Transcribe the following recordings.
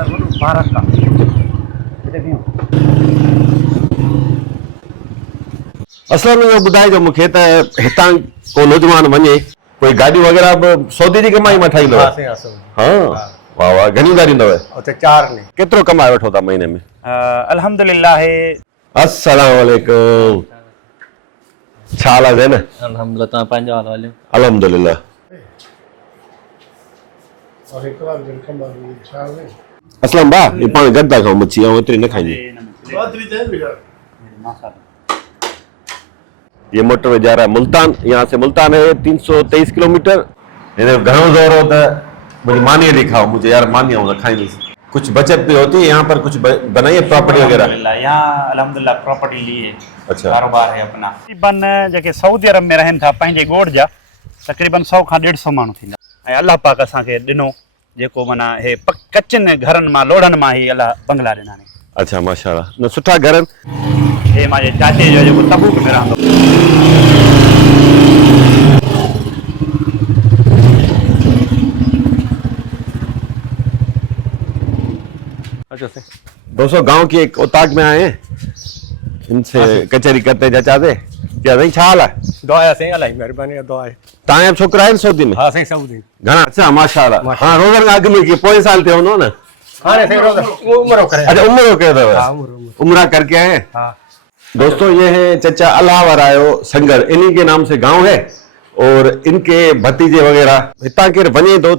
भारत का असल में इहो ॿुधाइजो मूंखे त हितां को नौजवान वञे कोई गाॾी वग़ैरह बि सऊदी जी कमाई मां ठाहींदो हाँ वाह वाह घणियूं गाॾियूं अथव उते 4 ने केतिरो कमाए वठो था महीने में अल्हम्दुलिल्लाह अस्सलाम वालेकुम छा हाल आहे न अल्हम्दुलिल्लाह तव्हां पंहिंजो हाल हलियो अल्हम्दुलिल्लाह असलम भाउ ये पाण गॾु था खाऊं मच्छी ऐं एतिरी न खाईंदी ये मोटरवे जा रहा है मुल्तान यहाँ से मुल्तान है 323 किलोमीटर घणो ज़ोर हो तो मुझे मानिया दिखाओ मुझे यार मानिया हूँ खाई कुछ बचत भी होती है यहाँ पर कुछ बनाई है प्रॉपर्टी वगैरह यहाँ अल्हम्दुलिल्लाह प्रॉपर्टी ली है अच्छा कारोबार है अपना तकरीबन जेके सऊदी अरब में रहन था पंहिंजे ॻोठ जा तकरीबन 100 खां 150 माण्हू थींदा ऐं अल्लाह पाक असांखे ॾिनो जेको माना हे कचनि घरनि मां लोढ़नि मां ही अल्लाह बंगला ॾिना ने अच्छा माशाल्लाह न सुठा घर हे मुंहिंजे चाचे जो जेको तबूक में रहंदो अच्छा से दोस्तों गांव की एक ओताक में आए हैं इनसे कचहरी करते जा चाहते क्या नहीं छा हाल है दुआ से अल्लाह मेहरबानी दुआ है तव्हां छोकिरा आहिनि सऊदी में हाँ सही सऊदी घणा अच्छा माशाल्लाह हाँ रोज़न खां अॻु में की पोएं साल ते हूंदो न हाणे सही रोज़ उम्र करे अच्छा उम्र कयो अथव हाँ उम्र करके आए हैं हाँ दोस्तों ये है चचा अलावरायो संगर इन्हीं के नाम से गांव है और इनके भतीजे वगैरह हितां केर वञे तो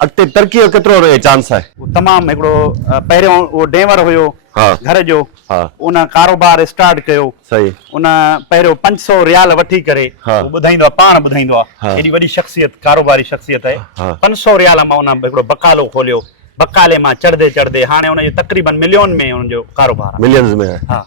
अॻिते तरक़ी जो केतिरो रहे चांस है तमामु हिकिड़ो पहिरियों उहो डेवर हुयो हाँ घर जो हाँ उन कारोबार स्टार्ट कयो सही उन पहिरियों 500 रियाल वठी करे हाँ ॿुधाईंदो आहे पाण ॿुधाईंदो आहे हाँ एॾी वॾी शख़्सियत कारोबारी शख़्सियत आहे हाँ 500 रियाल मां उन हिकिड़ो बकालो खोलियो बकाले मां चढ़दे चढ़दे हाणे उनजो तक़रीबन मिलियन में उनजो कारोबार आहे मिलियंस में है हाँ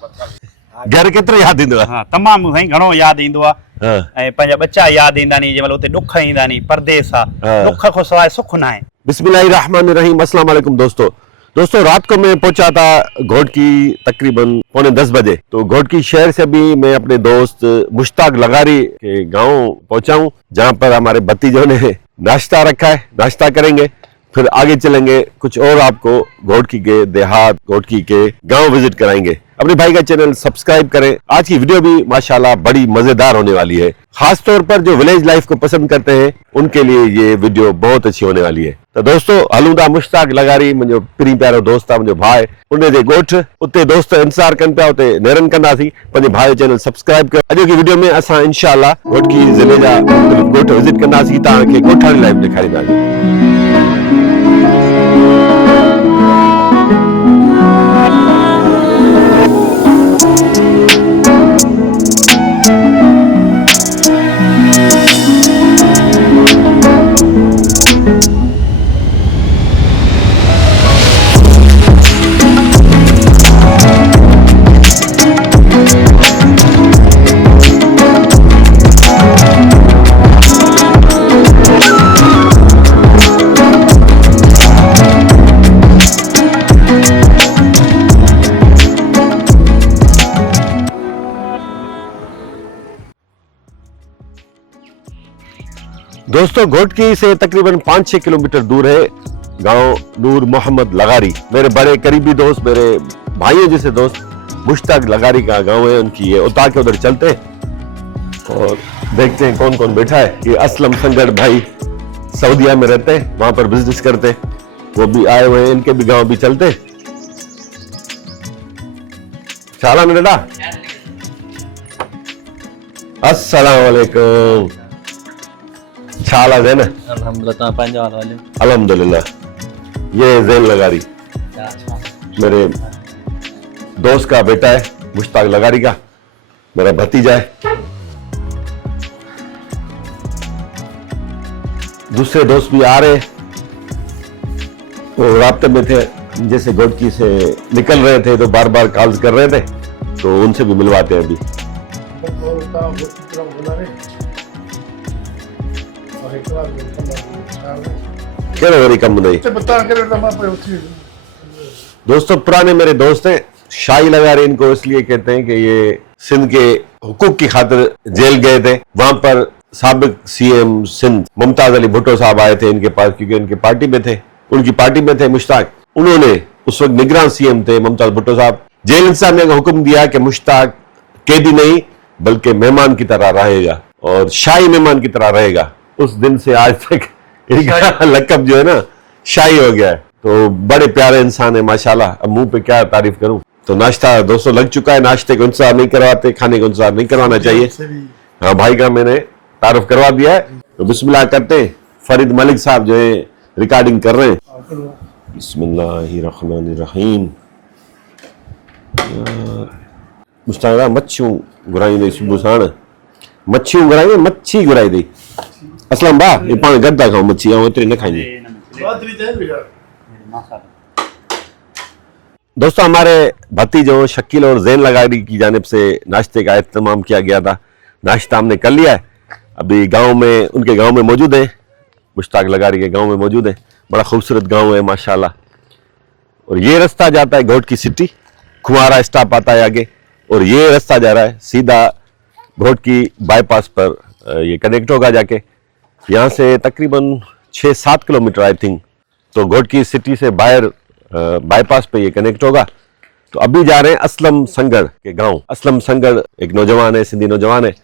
घर केतिरो यादि ईंदो आहे हाँ तमामु साईं घणो यादि ईंदो आहे हाँ ऐं पंहिंजा बच्चा यादि ईंदा नी जंहिंमहिल उते ॾुख ईंदा नी परदेस आहे हाँ ॾुख खां सवाइ सुख न आहे बिस्मिल्लाहिर्रहमानिर्रहीम अस्सलाम वालेकुम दोस्तों रात को मैं पहुंचा था घोटकी तकरीबन 9:45 बजे तो घोटकी शहर से भी मैं अपने दोस्त मुश्ताक लगारी के गांव पहुंचा हूं जहां पर हमारे भतीजों ने नाश्ता रखा है नाश्ता करेंगे फिर आगे चलेंगे कुछ और आपको घोटकी के देहात घोटकी के गांव विजिट कराएंगे अपने भाई का चैनल सब्सक्राइब करें आज की वीडियो भी माशाल्लाह बड़ी मजेदार होने वाली है खास तौर पर जो विलेज लाइफ को पसंद करते हैं उनके लिए ये वीडियो बहुत अच्छी होने वाली है तो दोस्तों हलूंदा मुश्ताक लगारी मुझे पिरी प्यारो दोस्त आहे मुंहिंजो भाउ उन जे ॻोठ उते दोस्त इंतज़ार कनि पिया उते नेरन कंदासीं पंहिंजे भाउ जो चैनल सब्सक्राइब कयो अॼु की वीडियो में असां इंशाअल्लाह घोटकी ज़िले जा ॻोठ विजिट कंदासीं तव्हांखे ॻोठाणी लाइफ ॾेखारींदासीं दोस्तों घोटकी से तकरीबन 5-6 किलोमीटर दूर है गांव नूर मोहम्मद लगारी मेरे बड़े करीबी दोस्त मेरे भाइयों जैसे दोस्त मुश्ताक लगारी का गांव है उनकी ये उतार के उधर चलते और देखते हैं कौन कौन बैठा है ये असलम संगड़ भाई सऊदीया में रहते हैं वहां पर बिजनेस करते वो भी आए हुए हैं इनके भी गांव भी चलते चाला मेरा अस्सलाम वालेकुम छा हाल आहे न अल्हम्दुलिल्लाह तव्हां पंहिंजो हाल हलियो अल्हम्दुलिल्लाह ये ज़ैन लगारी मेरे दोस्त का बेटा है मुश्ताक लगारी का मेरा भतीजा है दूसरे दोस्त भी आ रहे वो राब्ते में थे जैसे घोटकी से निकल रहे थे तो बार बार कॉल्स कर रहे थे तो उनसे भी मिलवाते हैं अभी दोस्तों पुराने मेरे दोस्त हैं शाही लगारी इनको इसलिए कहते हैं कि ये सिंध के हुकूक की खातिर जेल गए थे वहां पर साबिक सीएम सिंध मुमताज अली भुट्टो साहब आए थे इनके पास क्योंकि इनकी पार्टी में थे उनकी पार्टी में थे मुश्ताक उन्होंने उस वक्त निगरान सीएम थे मुमताज भुट्टो साहब, जेल इंतजामिया को हुक्म दिया कि मुश्ताक कैदी नहीं बल्कि मेहमान की तरह रहेगा और शाही मेहमान की तरह रहेगा। उस दिन से आज तक इनका लकब जो है ना शाही हो गया है। तो बड़े प्यारे इंसान है माशाल्लाह, अब मुंह पे क्या तारीफ करूं। तो नाश्ता दोस्तों लग चुका है, नाश्ते को इंतजार नहीं करवाते, खाने को इंतजार नहीं करवाना चाहिए। हाँ भाई का मैंने तारुफ करवा दिया है, तो बिस्मिल्लाह करते हैं। फरीद मलिक साहब जो है रिकॉर्डिंग कर रहे हैं। बिस्मिल्लाहिर्रहमानिर्रहीम। मुस्ताक मच्छियों घुराई दी सुबह साण, मच्छियों घुराई मच्छी घुराई दी। असलम बा ये पानी गद्दा खाओ मच्छी आओ इतनी न खाएंगे। दोस्तों हमारे भतीजों शकील और जैन लगारी की जानिब से नाश्ते का एहतमाम किया गया था। नाश्ता हमने कर लिया है, अभी गांव में उनके गांव में मौजूद है, मुश्ताक लगारी के गांव में मौजूद है। बड़ा खूबसूरत गांव है माशाल्लाह। और ये रास्ता जाता है घोट की सिटी, खुमारा स्टॉप आता है आगे, और ये रास्ता जा रहा है सीधा घोट की बाईपास पर ये कनेक्ट होगा जाके। यहाँ से तकरीबन 6-7 किलोमीटर आई थिंक, तो घोट की सिटी से बाहर बाईपास पे ये कनेक्ट होगा। तो अभी जा रहे हैं असलम संगड़ के गांव। असलम संगड़ एक नौजवान है, सिंधी नौजवान है,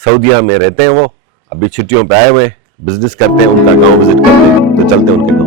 सऊदीया में रहते हैं वो, अभी छुट्टियों पे आए हुए, बिजनेस करते हैं, उनका गांव विजिट करते हैं, तो चलते हैं उनके गांव।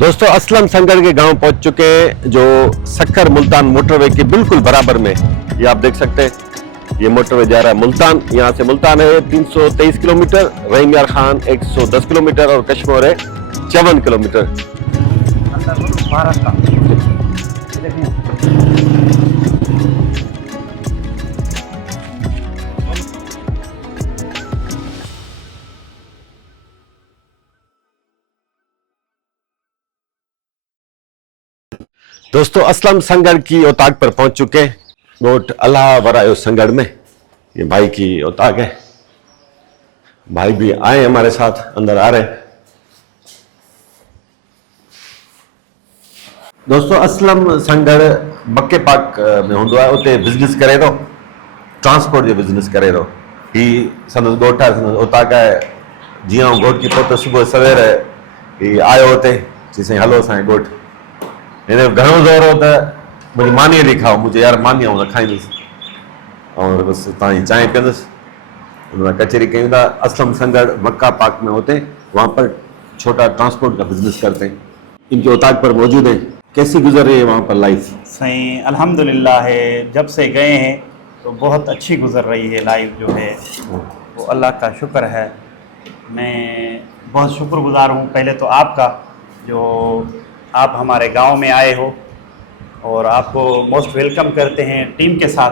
दोस्तों असलम संगड़ के गांव पहुंच चुके हैं, जो सक्कर मुल्तान मोटरवे के बिल्कुल बराबर में। ये आप देख सकते हैं, ये मोटरवे जा रहा है मुल्तान। यहाँ से मुल्तान है 323 किलोमीटर, रहीम यार खान 110 किलोमीटर और कश्मीर है 54 किलोमीटर। अंदर वो भारत का ये देखिए। दोस्तों असलम संगढ़ की औताक पर पहुंच चुके हैं। गोट अल्लाह वरायो संगढ़ में ये भाई की औताक है। भाई भी आए हमारे साथ, अंदर आ रहे हैं। दोस्तों असलम संगढ़ बक्के पाक में होंदो आहे, उते बिज़नेस करे थो, ट्रांसपोर्ट जो बिज़नेस करे थो। ही संदसि ॻोठ आहे, संदसि औताक आहे। जीअं घोट की पहुतो सुबुह सवेर ही आयो हुते, चई साईं हलो असांजे ॻोठ। हिन घणो ज़ोर हो त मुंहिंजी मानीअ ॾे खाओ, मुंहिंजे यार मानी आऊं न खाईंदुसि और बसि तव्हांजी चांहि पीअंदुसि। उन्होंने कचहरी कहीं था असलम संगढ़ मक्का पाक में होते, वहाँ पर छोटा ट्रांसपोर्ट का बिजनेस करते हैं। इनके औताक पर मौजूद हैं। कैसी गुजर रही है वहाँ पर लाइफ? सही अल्हम्दुलिल्लाह है, जब से गए हैं तो बहुत अच्छी गुजर रही है लाइफ जो है, वो अल्लाह का शुक्र है। मैं बहुत शुक्रगुजार हूँ पहले तो आपका, जो आप हमारे गांव में आए हो और आपको मोस्ट वेलकम करते हैं टीम के साथ।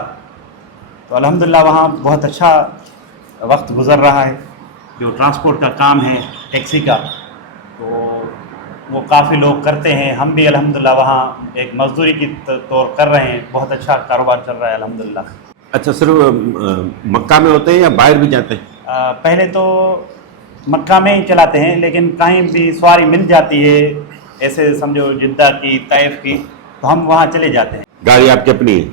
तो अल्हम्दुलिल्लाह वहाँ बहुत अच्छा वक्त गुज़र रहा है। जो ट्रांसपोर्ट का काम है टैक्सी का, तो वो काफ़ी लोग करते हैं। हम भी अल्हम्दुलिल्लाह वहाँ एक मजदूरी की तौर कर रहे हैं। बहुत अच्छा कारोबार चल रहा है अल्हम्दुलिल्लाह। अच्छा, सिर्फ मक्का में होते हैं या बाहर भी जाते हैं? पहले तो मक्का में ही चलाते हैं, लेकिन कहीं भी सवारी मिल जाती है, ऐसे समझो जिद्दा की, तैफ की, तो हम वहाँ चले जाते हैं। गाड़ी आपकी अपनी है?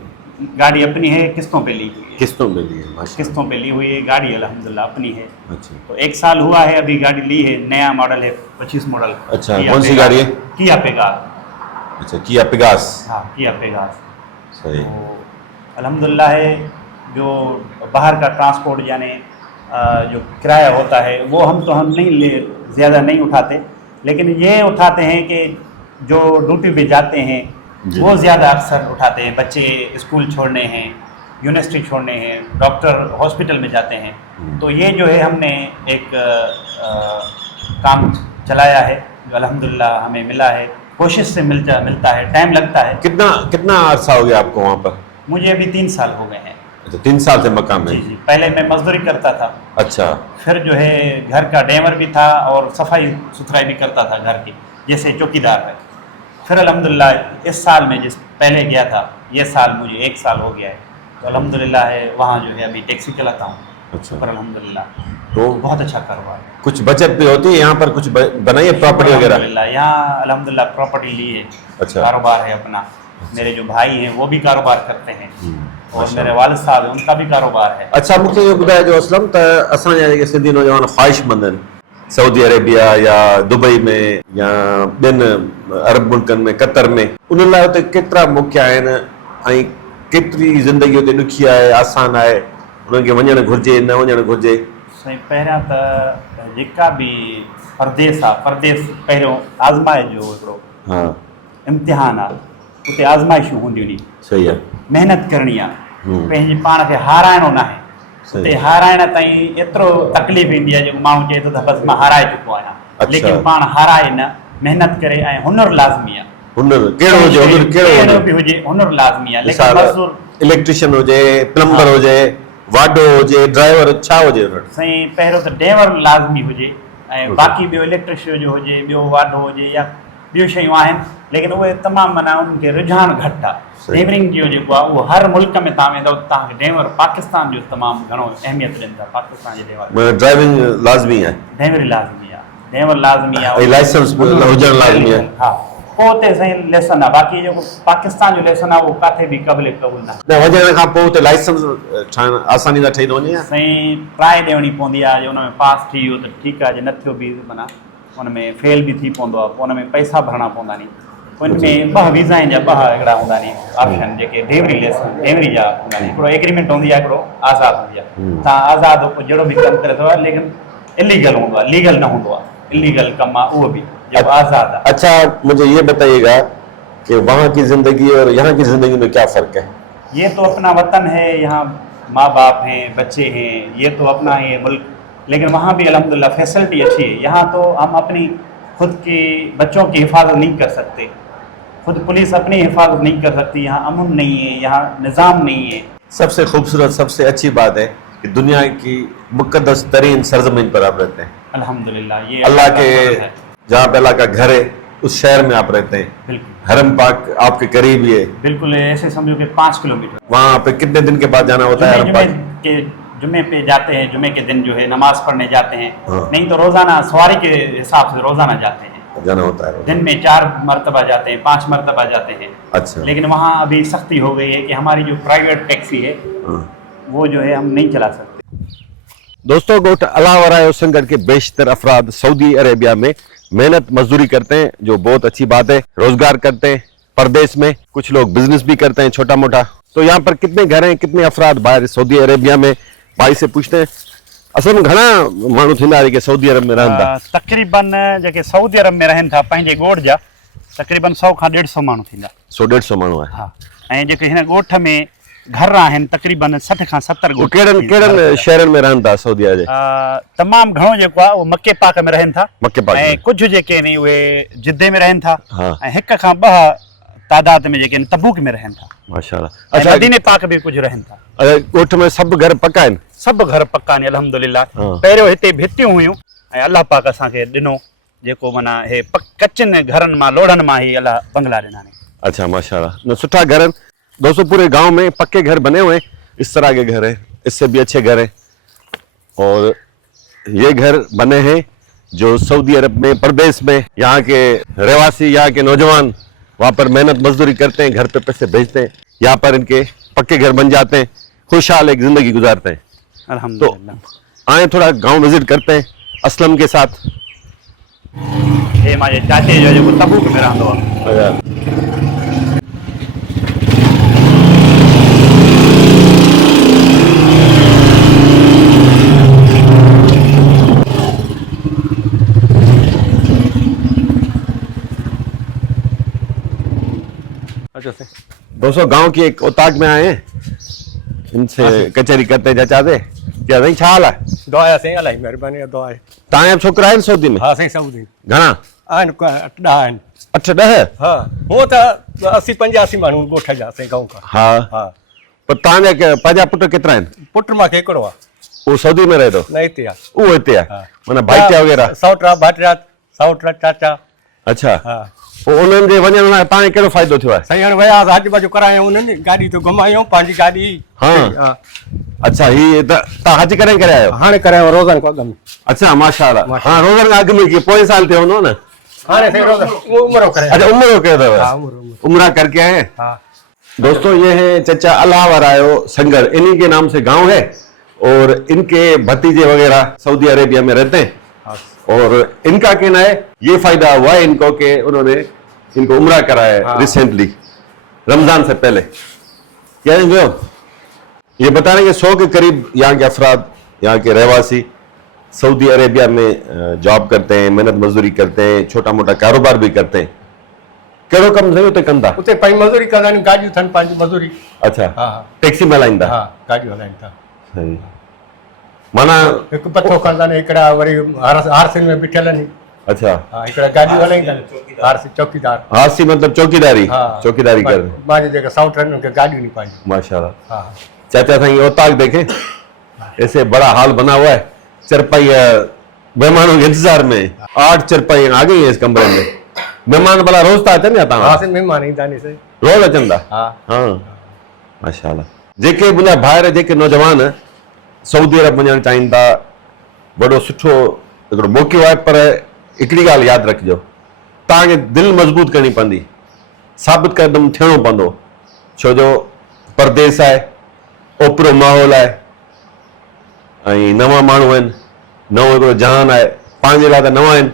गाड़ी अपनी है, किस्तों पे ली हुई है। किस्तों में ली है? माशाल्लाह। किस्तों पे ली हुई है गाड़ी, अल्हम्दुलिल्लाह अपनी है। अच्छा तो 1 साल हुआ है अभी गाड़ी ली है। नया मॉडल है, 25 मॉडल। अच्छा, किया कौन सी पेगास। गाड़ी है? किया पेगास। अच्छा, किया पिगास। हाँ, किया पेगास। सही। तो अल्हम्दुलिल्लाह है, जो बाहर का ट्रांसपोर्ट यानी जो किराया होता है वो हम नहीं ज़्यादा नहीं उठाते, लेकिन ये उठाते हैं कि जो ड्यूटी पे जाते हैं वो ज़्यादा अक्सर उठाते हैं। बच्चे स्कूल छोड़ने हैं, यूनिवर्सिटी छोड़ने हैं, डॉक्टर हॉस्पिटल में जाते हैं, तो ये जो है हमने एक काम चलाया है जो अल्हम्दुलिल्लाह हमें मिला है। कोशिश से मिलता है, टाइम लगता है। कितना अरसा हो गया आपको वहाँ पर? मुझे अभी 3 साल हो गए हैं। अच्छा, 3 साल से मक्का में? जी जी। पहले मैं मजदूरी करता था। अच्छा। फिर जो है घर का ड्राइवर भी था और सफाई सुथराई भी करता था घर की, जैसे चौकीदार है। फिर अल्हम्दुलिल्लाह इस साल में जिस पहले गया था, ये साल मुझे 1 साल हो गया है, तो अल्हम्दुलिल्लाह है वहाँ जो है अभी टैक्सी चलाता हूँ। अच्छा। पर अल्हम्दुलिल्लाह तो बहुत अच्छा कारोबार है। कुछ बचत भी होती है यहाँ पर? कुछ बनाई है प्रॉपर्टी वगैरह? अल्हम्दुलिल्लाह यहाँ अल्हम्दुलिल्लाह प्रॉपर्टी ली है। अच्छा। कारोबार है अपना। मेरे जो भाई हैं वो भी कारोबार करते हैं और मेरे वालिद साहब हैं उनका भी कारोबार है। अच्छा, मूंखे इहो ॿुधाए जो असलम त असांजा जेके सिंधी नौजवान ख़्वाहिशमंद आहिनि, सऊदी अरेबिया या दुबई में या ॿियनि अरब मुल्कनि में, कतर में, उन्हनि लाइ हुते केतिरा मुख्य आहिनि ऐं केतिरी ज़िंदगी हुते ॾुखी आहे, आसान आहे, उन्हनि खे वञणु घुरिजे न वञणु घुरिजे? साईं, पहिरियां त जेका बि परदेस आहे, परदेस पहिरियों आज़माइश जो हिकिड़ो हा, इम्तिहान आहे। उते आज़माइशूं हूंदियूं आहिनि, सही आहे। महिनत करणी आहे, पंहिंजे पाण खे हाराइणो न आहे। उते हाराइण ताईं एतिरो तकलीफ़ ईंदी आहे जो माण्हू चए थो त बसि मां हाराए चुको आहियां। अच्छा। लेकिन पाण हाराए न, महिनत करे ऐं हुनर लाज़मी आहे। हुनर कहिड़ो हुजे? हुनर कहिड़ो बि हुजे, हुनर लाज़मी आहे। लेकिन मज़दूर, इलेक्ट्रिशियन हुजे, प्लम्बर हुजे, वाडो हुजे, ड्राइवर, छा हुजे हुनर? साईं, पहिरियों त ड्राइवर लाज़मी हुजे ऐं बाक़ी ॿियो इलेक्ट्रिशियन जो हुजे, ॿियो वाडो हुजे या ॿियूं शयूं आहिनि, लेकिन उहे तमामु माना उनखे रुझान घटि आहे। ड्राइवरिंग जो जेको आहे उहो हर मुल्क में तव्हां वेंदव तव्हांखे ड्राइवर, पाकिस्तान जो तमामु घणो अहमियत ॾियनि था। पाकिस्तान जे ड्राइवर, ड्राइविंग लाज़मी आहे? ड्राइवरी लाज़मी आहे, ड्राइवर लाज़मी आहे ऐं लाइसेंस हुजणु लाज़मी आहे? हा, पोइ उते साईं लेसन आहे। बाक़ी जेको पाकिस्तान जो लेसन आहे उहो किथे बि क़बिल क़बूल न आहे। न वञण खां पोइ उते लाइसेंस ठाहिण आसानी सां ठही थो वञे? साईं, ट्राई ॾियणी पवंदी आहे, जो हुन में पास थी वियो त ठीकु आहे, जे न थियो बि माना हुन में फेल बि थी पवंदो आहे, पोइ हुन में पैसा भरणा पवंदा नी। हुन में 2 वीज़ा जा 2 हिकिड़ा हूंदा नी ऑप्शन, जेके ड्राइवरी लेसन ड्राइवरी जा हूंदा नी। हिकिड़ो एग्रीमेंट हूंदी आहे, हिकिड़ो आज़ादु हूंदी आहे। तव्हां आज़ादु जहिड़ो बि कमु करे सघो, लेकिन इलीगल हूंदो आहे, लीगल न हूंदो आहे। इलीगल कमु आहे उहो बि जो आज़ादु आहे। अच्छा, मुझे ये बताइएगा कि वहाँ की ज़िंदगी और यहाँ की ज़िंदगी में क्या फ़र्क है? ये तो अपना वतन है, यहाँ माँ बाप हैं, बच्चे हैं, ये तो अपना ही मुल्क। लेकिन वहाँ भी अल्हम्दुलिल्लाह फैसिलिटी अच्छी है। यहाँ तो हम अपनी खुद की बच्चों की हिफाजत नहीं कर सकते, खुद पुलिस अपनी हिफाजत नहीं कर सकती, यहाँ अमन नहीं है, यहाँ निज़ाम नहीं है। सबसे खूबसूरत, सबसे अच्छी बात है कि दुनिया की मुक़द्दस तरीन सरजमीन पर आप रहते हैं। अल्हम्दुलिल्लाह, ये अल्लाह का के फजल है। जहाँ पे अल्लाह का घर है उस शहर में आप रहते हैं। बिल्कुल हरम पाक आपके करीब ही है। बिल्कुल, ऐसे समझो कि 5 किलोमीटर। वहाँ पे कितने दिन के बाद जाना होता है हरम पाक? जुमे पे जाते हैं, जुमे के दिन जो है नमाज पढ़ने जाते हैं। हाँ। नहीं तो रोजाना सवारी के हिसाब से रोजाना जाते हैं। जाना होता है दिन में 4 मरतबा जाते हैं, 5 मरतबा जाते हैं। अच्छा। लेकिन वहाँ अभी सख्ती हो गई है कि हमारी जो प्राइवेट टैक्सी है हाँ। वो जो है हम नहीं चला सकते। दोस्तों, गोट अल्लाह वराय संगठन के बेशतर अफराद सऊदी अरेबिया में मेहनत मजदूरी करते हैं, जो बहुत अच्छी बात है। रोजगार करते हैं परदेश में, कुछ लोग बिजनेस भी करते हैं छोटा मोटा। तो यहाँ पर कितने घर हैं, कितने अफराद बाहर सऊदी अरेबिया में, भाई से पूछते हैं। असल में घना माण्हू थींदा आहिनि कि सऊदी अरब में रहनि था। तक़रीबन जेके सऊदी अरब में रहनि था पंहिंजे ॻोठ जा तक़रीबन 100 खां 150 माण्हू थींदा। 100-150 माण्हू आहे। हा, ऐं जेके हिन ॻोठ में घर आहिनि तक़रीबन 60 खां 70 वो ॻोठ। कहिड़नि शहरनि में रहनि था सऊदी अरब? तमामु घणो जेको आहे उहो मके पाक में रहनि था। मके पाक में। ऐं कुझु जेके आहिनि उहे जिद्दे में रहनि था। हाँ। ऐं 1 खां 2 तादाद में जेके आहिनि तबूक में रहनि था। माशाल्लाह। अच्छा, मदीने पाक भी कुझु रहनि था। ॻोठ में सभु घर पका आहिनि? सभु घर पक्का आहिनि अल्हम्दुलिल्लाह। हाँ। पहिरियों हिते भितियूं हुयूं ऐं अलाह पाक असांखे ॾिनो जेको माना हे कचनि घरनि मां लोढ़नि मां ही अलाह बंगला ॾिना ने। अच्छा माशाल्लाह, न सुठा घर हैं। दोस्तों, पूरे गांव में पक्के घर बने हुए हैं। इस तरह के घर हैं, इससे भी अच्छे घर हैं। और ये घर बने हैं जो सऊदी अरब में, परदेश में, यहाँ के रहवासी, यहाँ के नौजवान वहाँ पर मेहनत मजदूरी करते हैं, घर पे पैसे भेजते हैं, यहाँ पर इनके पक्के घर बन जाते हैं, खुशहाल एक जिंदगी गुजारते हैं। तो अल्हम्दुलिल्लाह। आए थोड़ा गांव विजिट करते हैं असलम के साथ। हे मुंहिंजे चाचे जो जेको तबूक में रहंदो आहे। दोस्तों, गांव की एक औताक में आए हैं, इनसे कचहरी करते हैं। चाचा से क्या साईं छा हाल आहे? दुआ साईं, इलाही महिरबानी आहे, दुआ आहे। तव्हांजा छोकिरा आहिनि सऊदी में? हा साईं, सऊदी घणा? आहिनि 8-10 आहिनि। 8-10? हा, हूअं त 80-85 माण्हू ॻोठ जा साईं गांव खां। हा। हा, पर तव्हांजा पंहिंजा पुट केतिरा आहिनि? पुट मूंखे हिकिड़ो आहे, उहो सऊदी में रहे थो? न हिते आहे। उहो हिते आहे, हा। माना भाइटिया वग़ैरह? सौट भाटिया, सौट चाचा। अच्छा। हा पोइ उन्हनि जे वञण लाइ तव्हांखे कहिड़ो फ़ाइदो थियो आहे? साईं, हाणे वियासीं आजू बाजू करायूं, उन्हनि गाॾी तो घुमायूं, पंहिंजी गाॾी। हा। अच्छा, हीअ तव्हां हज कॾहिं करे आहियो? हाणे करायूं रोज़नि खां अॻु में। अच्छा माशाल्लाह। हा, रोज़नि खां अॻु में की पोएं साल थियो हूंदो न? हाणे साईं रोज़नि उमिरो करे। अच्छा, उम्र कयो अथव? हा, उमिरो। उम्र करके आए हैं? हा। दोस्तों, ये है चचा अल्लाह वरायो संगर, इन्हीं के नाम से गांव है और इनके भतीजे वगैरह सऊदी अरेबिया में रहते हैं। और इनका कहना है ये फायदा हुआ है इनको कि उन्होंने इनको उम्रा कराया है रिसेंटली, रमजान से पहले। क्या है ये बता रहे हैं कि 100 के करीब यहाँ के अफराद, यहाँ के रहवासी सऊदी अरेबिया में जॉब करते हैं, मेहनत मजदूरी करते हैं, छोटा मोटा कारोबार भी करते हैं। कहिड़ो कमु साईं उते कंदा? उते पंहिंजी मज़दूरी कंदा आहिनि, गाॾियूं अथनि पंहिंजी मज़दूरी। अच्छा। हा। टैक्सी में हलाईंदा? हा, गाॾियूं हलाइनि था। सही। माना हिकु पथो कंदा आहिनि, हिकिड़ा वरी हारसिन में बीठल आहिनि। अच्छा। हा, हिकिड़ा गाॾियूं हलाईंदा आहिनि, हारसी चौकीदार। हासी मतलब चौकीदारी? हा, चौकीदारी कर। मुंहिंजे जेके सौट आहिनि उनखे गाॾियूं नहीं पंहिंजी। माशाल्लाह। हा। चाचा साईं औताक देखे, ऐसे बड़ा हाल बना हुआ है। चरपाई मेहमानों के इंतजार में 8 चरपाई आ गई है इस कमरे में। मेहमान भला रोज था अचनि या तव्हां? हारसिन मेहमान ईंदा आहिनि साईं, रोज अचनि था? हा। हाँ माशाल्लाह। जेके मुंहिंजा भाइर, जेके नौजवान सऊदी अरब वञणु चाहिनि था, वॾो सुठो हिकिड़ो मौक़ो आहे, पर हिकिड़ी ॻाल्हि यादि रखिजो, तव्हांखे दिलि मज़बूत करणी पवंदी, साबित कदम थियणो पवंदो। छो जो परदेस आहे, ओपरो माहौल आहे, ऐं नवां माण्हू आहिनि, नओं हिकिड़ो जहान आहे। पंहिंजे लाइ त नवां आहिनि,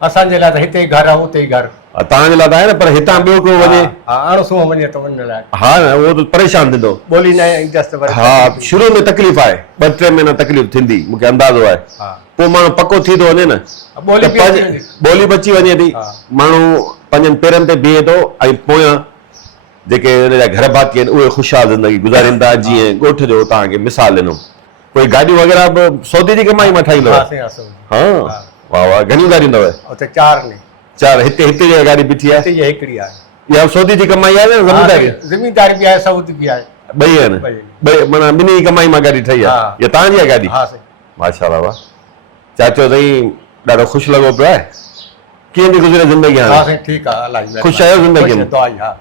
असांजे लाइ त हिते ई घर आहे, उते ई घर। तव्हांजे लाइ त आहे न, पर हितां ॿियो को वञे, हा, अणसूं वञे त वञण लाइ हा न, उहो त परेशान थींदो। ॿोली न ईंदसि त वरी। हा, शुरू में तकलीफ़ आहे, 2-3 महीना तकलीफ़ थींदी, मूंखे अंदाज़ो आहे। हा। पोइ माण्हू पको थी थो वञे न, ॿोली बि अची वञे। ॿोली बची वञे थी, हा। माण्हू पंहिंजनि पेरनि ते बीहे थो, ऐं पोयां जेके हुन जा घर बाक़ी आहिनि उहे ख़ुशहाल ज़िंदगी गुज़ारीनि था। जीअं ॻोठ जो तव्हांखे मिसाल ॾिनो, कोई गाॾियूं वग़ैरह बि सऊदी जी कमाई मां ठाहींदो? हा साईं, हा साईं। हाँ वाह वाह घणियूं गाॾियूं अथव? उते 4 ने। 4 हिते जी गाॾी बीठी आहे? हिते ये हिकिड़ी आहे। इहा सौदी जी कमाई आहे न ज़मीनदारी? ज़मीनदारी बि आहे, सऊदी बि आहे। ॿई आहिनि? ॿई माना ॿिन्ही जी कमाई मां गाॾी ठही आहे। इहा तव्हांजी आहे गाॾी? हा साईं। माशाअल्लाह वाह। चाचो साईं ॾाढो ख़ुशि लॻो पियो आहे। कीअं थी गुज़रे ज़िंदगी हाणे? हा साईं ठीकु आहे, अलाह जी ख़ुशि आहियो ज़िंदगी में? दुआ हा।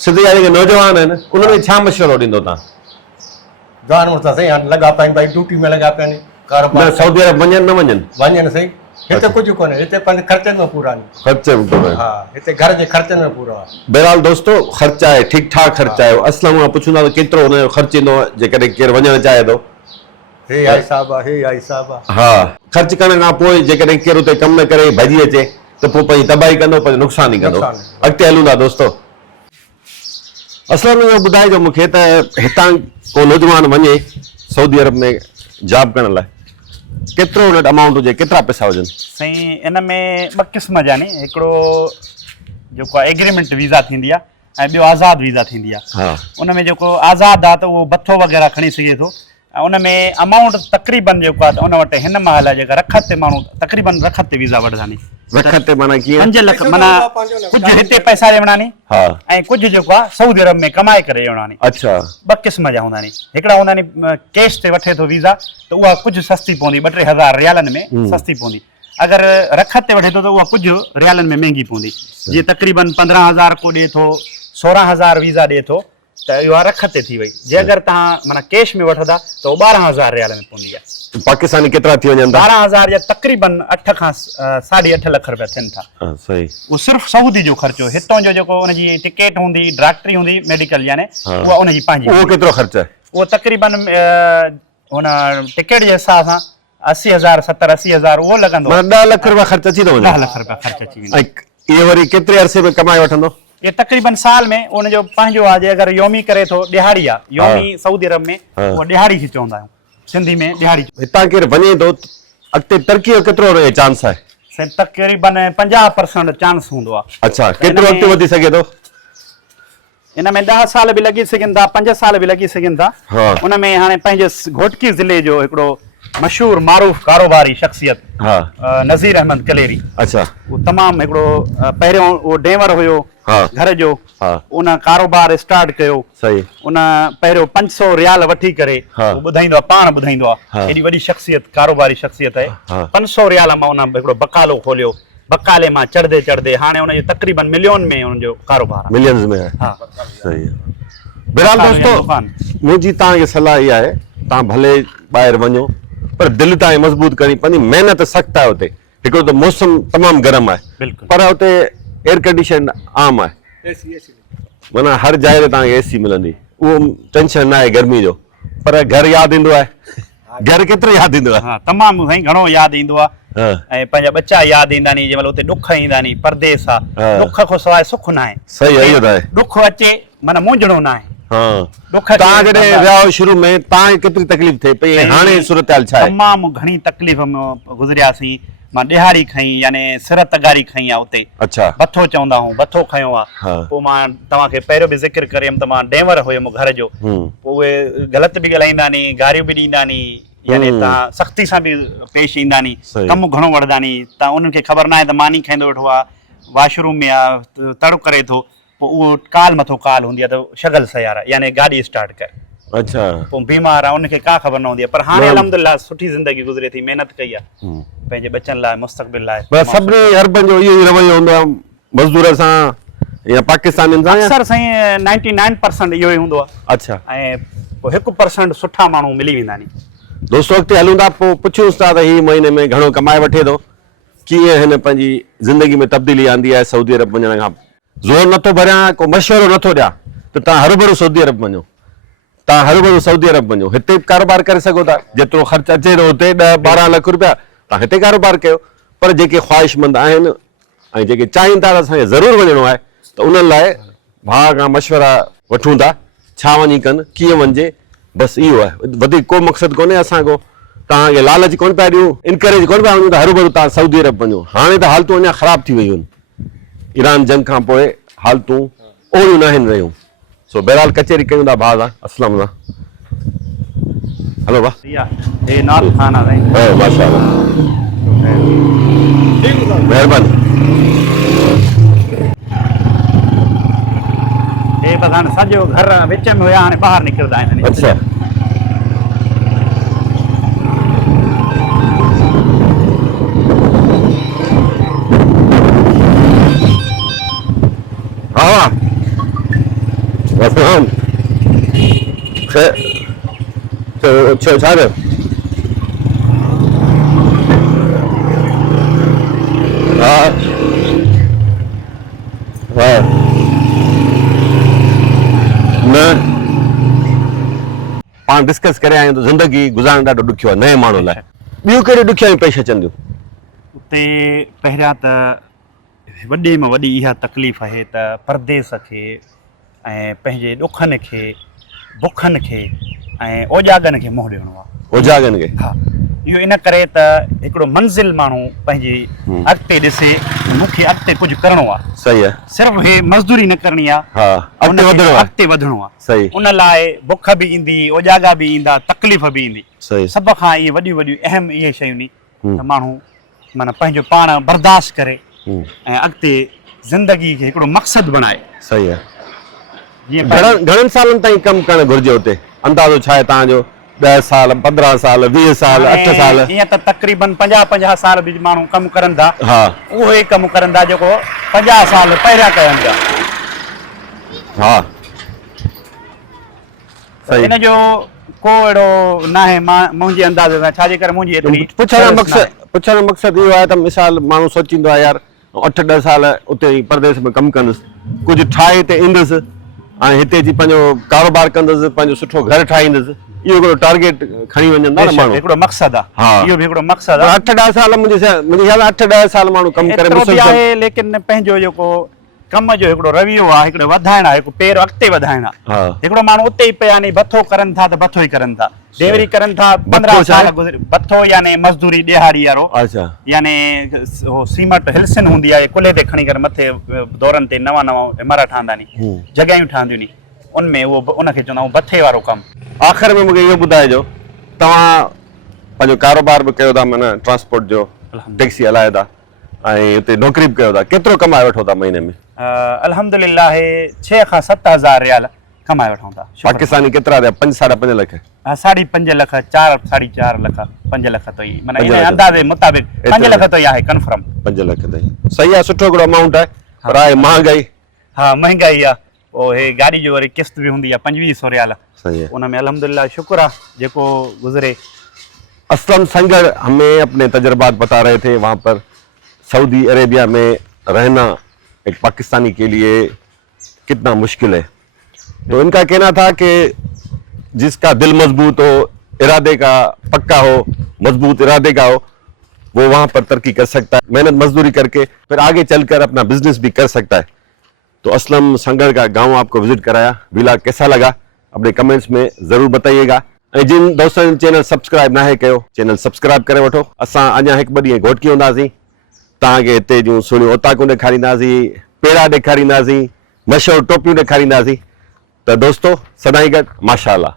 सिंधी जा जेके नौजवान आहिनि उन्हनि खे छा मशवरो ॾींदो तव्हां? जवान मुड़ुस साईं हाणे लॻा पिया आहिनि भाई ड्यूटी में लॻा पिया आहिनि, न कारोबार सऊदी अरब वञनि न वञनि? वञनि साईं। हिते कुझु कोन्हे, हिते पंहिंजे ख़र्चनि में पूरा आहिनि। ख़र्चे में कोन्हे? हा हिते घर जे ख़र्चनि में पूरो आहे। बहरहाल दोस्तो ख़र्च आहे, ठीकु ठाक ख़र्च आहे। असलम मां पुछंदा त केतिरो हुनजो ख़र्च ईंदो जेकॾहिं केरु वञणु चाहे थो? हे आई साहब आहे, हे आई साहब आहे। हा ख़र्च करण खां पोइ जेकॾहिं केरु उते कमु न करे भॼी अचे त पोइ पंहिंजी तबाही कंदो, पंहिंजो नुक़सानु ई कंदो। अॻिते हलूं था दोस्तो। असलम इहो ॿुधाइजो मूंखे त हितां को नौजवान वञे सऊदी अरब में जॉब करण लाइ केतिरो हुन वटि अमाउंट हुजे, केतिरा पैसा हुजनि? साईं इन में 2 क़िस्म जा नी, हिकिड़ो जेको आहे एग्रीमेंट वीज़ा थींदी आहे ऐं ॿियो आज़ाद वीज़ा थींदी आहे। हा उन में जेको आज़ाद आहे त उहो भथो वग़ैरह खणी सघे थो ऐं उन में अमाउंट तक़रीबन जेको आहे त उन वटि हिन महिल जेका रख ते माण्हू तक़रीबन रख ते वीज़ा वठंदा नी। रख ते माना कीअं? 5 लख माना कुझु हिते पैसा ॾियणा नी हा ऐं कुझु जेको आहे सऊदी अरब में कमाए करे ॾियणा नी। अच्छा 2 क़िस्म जा हूंदा नी। हिकिड़ा हूंदा नी कैश ते वठे थो वीज़ा त उहा कुझु सस्ती पवंदी, 2-3 हज़ार रियालनि में सस्ती पवंदी। अगरि रख ते वठे थो त उहा कुझु रियालनि में महांगी पवंदी। जीअं तक़रीबन 15,000 को ॾिए थो, 16,000 वीज़ा ॾिए थो त इहा रख ते थी वई। जे अगरि तव्हां माना कैश में वठंदा त उहो 12,000 रियाल में पवंदी आहे। पाकिस्तानी केतिरा थी वञनि था? 12,000 या तक़रीबन 8 खां 8.5 लख रुपया थियनि था। सही। उहो सिर्फ़ु सऊदी जो ख़र्चो, हितां जो जेको हुनजी टिकट हूंदी, डॉक्टरी हूंदी, मेडिकल यानी उहा उनजी पंहिंजी। उहो केतिरो ख़र्च आहे? उहो तक़रीबन हुन टिकट जे हिसाब सां 80,000 70-80,000 उहो लॻंदो। 10 लख रुपया ख़र्च अची थो वञे? 10 लख रुपया ख़र्च अची वेंदो। ऐं इहो वरी केतिरे अरसे में कमाए वठंदो? ये तक़रीबन साल में उनजो पंहिंजो आहे। जे अगरि योमी करे थो, ॾिहाड़ी आहे योमी सऊदी अरब में, उहा ॾिहाड़ी खे चवंदा आहियूं सिंधी में ॾिहाड़ी। हितां केरु वञे थो अॻिते तरक़ी जो केतिरो रहे चांस आहे? साईं तक़रीबन 50% चांस हूंदो आहे। अच्छा केतिरो अॻिते वधी सघे थो? इन में 10 साल बि लॻी सघनि था, 5 साल बि लॻी सघनि था। उन में हाणे पंहिंजे घोटकी ज़िले जो हिकिड़ो मशहूर मारूफ़ कारोबारी शख़्सियत नज़ीर अहमद कलेरी। अच्छा वो तमामु हिकिड़ो पहिरियों उहो डेवर हुयो घर जो, उन कारोबार स्टार्ट कयो। सही। उन पहिरियों 500 रियाल वठी करे ॿुधाईंदो आहे, पाण ॿुधाईंदो आहे, एॾी वॾी शख़्सियत कारोबारी शख़्सियत आहे। 500 रियाल मां उन हिकिड़ो बकालो खोलियो, बकाले मां चढ़ंदे चढ़ंदे हाणे उनजो तक़रीबन मिलियन में उनजो कारोबार आहे। मिलियंस में आहे। हा सही आहे। बहरहाल दोस्तो मुंहिंजी तव्हांखे सलाह इहा आहे तव्हां भले ॿाहिरि वञो पर दिलि तव्हांजी मज़बूत करणी पवंदी। महिनत सख़्तु आहे हुते। हिकिड़ो त मौसम तमामु गर्म आहे पर हुते एयर कंडीशन आम आहे, माना हर जाइ ते तव्हांखे एसी मिलंदी, उहो टेंशन न आहे गर्मी जो। पर घर यादि ईंदो आहे? घर केतिरो यादि ईंदो आहे? तमामु साईं घणो यादि ईंदो आहे ऐं पंहिंजा बच्चा यादि ईंदा नी। जंहिंमहिल हुते ॾुख ईंदा नी, परदेस आहे, ॾुख खां सवाइ सुख न आहे। सही आहे, इहो त आहे। ॾुख अचे माना मुंझणो न आहे। तव्हां जॾहिं विया शुरू में तव्हांखे केतिरी तकलीफ़ थिए पई, हाणे सूरत हाल छा आहे? तमामु घणी तकलीफ़ में गुज़रियासीं। मां ॾिहाड़ी खई यानी सिर तगारी खई आहे उते। अच्छा बथो चवंदा हूं, बथो खयो आहे। पोइ मां तव्हांखे पहिरियों बि ज़िक्र करियमि त मां डेवर हुयुमि घर जो। पोइ उहे ग़लति बि ॻाल्हाईंदा नी, गारियूं बि ॾींदा नी, यानी तव्हां सख़्ती सां बि पेश ईंदा नी, कमु घणो वठंदा नी। तव्हां उन्हनि खे ख़बर न आहे त मानी खाईंदो वेठो आहे, वॉशरूम में आहे, तड़ो करे थो, पोइ उहो काल मथो काल हूंदी आहे त शगल सयार यानी गाॾी स्टार्ट कर। अच्छा पोइ बीमार आहे, उनखे का ख़बर न हूंदी आहे। पर हाणे अलहमदुलिल्लाह सुठी ज़िंदगी गुज़रे थी, महिनत कई आहे पंहिंजे बचनि लाइ, मुस्तक़बिल लाइ। सभिनी अरबनि जो इहो ई रवैयो हूंदो आहे मज़दूर सां या पाकिस्तानियुनि सां? अक्सर साईं 99% इहो ई हूंदो आहे। अच्छा ऐं पोइ 1% सुठा माण्हू मिली वेंदा नी। दोस्तो अॻिते हलूं था, पोइ पुछूंसि था त हीअ महीने में घणो कमाए वठे थो, कीअं हिन पंहिंजी ज़िंदगी में तब्दीली आंदी आहे सऊदी अरब वञण खां। ज़ोर नथो भरियां, को मशवरो नथो ॾियां त तव्हां हरू सऊदी अरब वञो, तव्हां हरू सऊदी अरब वञो। हिते बि कारोबार करे सघो था, जेतिरो ख़र्च अचे थो हुते 10-12 लख रुपया तव्हां हिते कारोबार कयो। पर जेके ख़्वाहिशमंद आहिनि ऐं जेके चाहिनि था त असांखे ज़रूरु वञिणो आहे त उन्हनि लाइ भाउ खां मशवरा वठूं था, छा वञी कनि, कीअं वञिजे, बसि इहो आहे। वधीक को मक़सदु कोन्हे असांजो। तव्हांखे लालच कोन पिया ॾियूं, इनकरेज कोन पिया वञूं त हरू तव्हां सऊदी अरब वञो। हाणे त हालतूं अञा ख़राबु थी वयूं आहिनि, ईरान जंग खां पोइ हालतूं ओड़ियूं न आहिनि रहियूं। सो बहरहाल कचहरी कयूं था भाउ सां, अस्सलाम सां। हलो भाउ। हे नाथ खाना साईं। माशाअल्लाह। महिरबानी। हे बस हाणे सॼो घर विच में हुया, हाणे ॿाहिरि निकिरंदा आहिनि। अच्छा हाँ अस्सलाम छा रे हाँ हाँ न पाण डिस्कस करे आहियूं त ज़िंदगी गुज़ारणु ॾाढो ॾुखियो आहे नए माण्हू लाइ। ॿियूं कहिड़ियूं ॾुखियाई पेश अचनि थियूं? उते पहिरियां त वॾे में वॾी इहा तकलीफ़ आहे त परदेस खे ऐं पंहिंजे ॾुखनि खे बुखनि खे ऐं ओजागनि खे मुंहुं ॾियणो आहे। उजागनि खे हा, इहो इन करे त हिकिड़ो मंज़िल माण्हू पंहिंजी अॻिते ॾिसे, मूंखे अॻिते कुझु करिणो आहे। सही आहे। सिर्फ़ु हे मज़दूरी न करणी आहे, हा अॻिते वधणो आहे। अॻिते वधणो आहे। सही उन लाइ बुख बि ईंदी, ओजागा बि ईंदा, तकलीफ़ बि ईंदी। सही सभ खां इहे वॾियूं वॾियूं अहम इहे शयूं नी त माण्हू माना पंहिंजो पाण बर्दाश्त करे ऐं अॻिते ज़िंदगी खे हिकिड़ो मक़सदु बणाए। सही आहे। जीअं घणनि सालनि ताईं कमु करणु घुरिजे हुते? अंदाज़ो छा आहे तव्हांजो? 10 साल 15 साल 20 साल 8 साल? ईअं त तक़रीबन 50 साल बि माण्हू कमु करनि था। हा उहो ई कमु करनि था जेको 50 साल पहिरियां कयनि था। हा सही। इन जो को अहिड़ो न आहे मुंहिंजे अंदाज़ सां, छाजे करे मुंहिंजी एतिरी पुछण जो मक़सदु इहो आहे त मिसाल माण्हू सोचींदो आहे यार 8-10 साल उते ई परदेस में कमु कंदुसि, कुझु ठाहे हिते ईंदुसि ऐं हिते जी पंहिंजो कारोबार कंदुसि, पंहिंजो सुठो घर ठाहींदुसि, इहो हिकिड़ो टारगेट खणी वञनि था न माण्हू। हिकिड़ो मक़सदु आहे। हा इहो बि हिकिड़ो मक़सदु आहे। 8-10 साल मुंहिंजे ख़्याल 8-10 साल माण्हू कमु करे एतिरो बि आहे, लेकिन पंहिंजो जेको कम जो हिकिड़ो रवैयो आहे, हिकिड़ो वधाइण आहे, हिकु पेर अॻिते वधाइण आहे। हा हिकिड़ो माण्हू उते ई पिया नी बथो करनि था त बथो ई करनि था, डेवरी करनि था। 15 साल गुज़रे बथो यानी मज़दूरी ॾिहाड़ी वारो, अच्छा यानी सीमेंट हिलसन हूंदी आहे, कुल्हे ते खणी करे मथे दौरनि ते नवां इमारत ठहंदा नी, जॻहियूं ठहंदियूं नी, उनमें उहो उनखे चवंदा आहियूं बथे वारो कमु। आख़िर में मूंखे इहो ॿुधाइजो, तव्हां पंहिंजो कारोबार बि कयो था, माना ट्रांसपोर्ट जो टैक्सी हलायो था ऐं हुते नौकिरी बि कयो था, केतिरो कमाए वठो था महीने में? अल्हम्दुलिल्लाह 6 खां 7 हज़ार रियाल कमाए वठूं था। पाकिस्तानी केतिरा थिया? 5-5.5 लख? 5.5 लख, 4-4.5 लख, 5 लख तो ई, माना इन अंदाज़े मुताबिक़ 5 लख तो ई आहे कन्फर्म। 5 लख ताईं सही आहे, सुठो हिकिड़ो अमाउंट आहे, पर आहे महांगाई। हा महांगाई आहे। पोइ हे गाड़ी जो वरी किस्त बि हूंदी आहे 2500 रियाल। सही है। उन में अल्हम्दुलिल्लाह शुक्र आहे जेको गुज़रे। असलम संगर हमें अपने तजर्बात बता रहे थे, वहाँ पर सऊदी अरेबिया में रहना एक पाकिस्तानी के लिए कितना मुश्किल है। तो इनका कहना था कि जिसका दिल मजबूत हो, इरादे का पक्का हो, मजबूत इरादे का हो, वो वहाँ पर तरक्की कर सकता है, मेहनत मजदूरी करके फिर आगे चलकर अपना बिजनेस भी कर सकता है। तो असलम संगर का गांव आपको विजिट कराया, व्लॉग कैसा लगा अपने कमेंट्स में ज़रूर बताइएगा। ऐं जिन दोस्तों ने चैनल सब्सक्राइब ना है कयो, चैनल सब्सक्राइब करे वठो। असां अञा 1-2 ॾींहं घोटकी हूंदासीं, तव्हांखे हिते जूं सुहिणियूं ओताकूं ॾेखारींदासीं, पेड़ा ॾेखारींदासीं, मशहूरु टोपियूं ॾेखारींदासीं। त दोस्तो सदाईं गॾु माशाअल्लाह।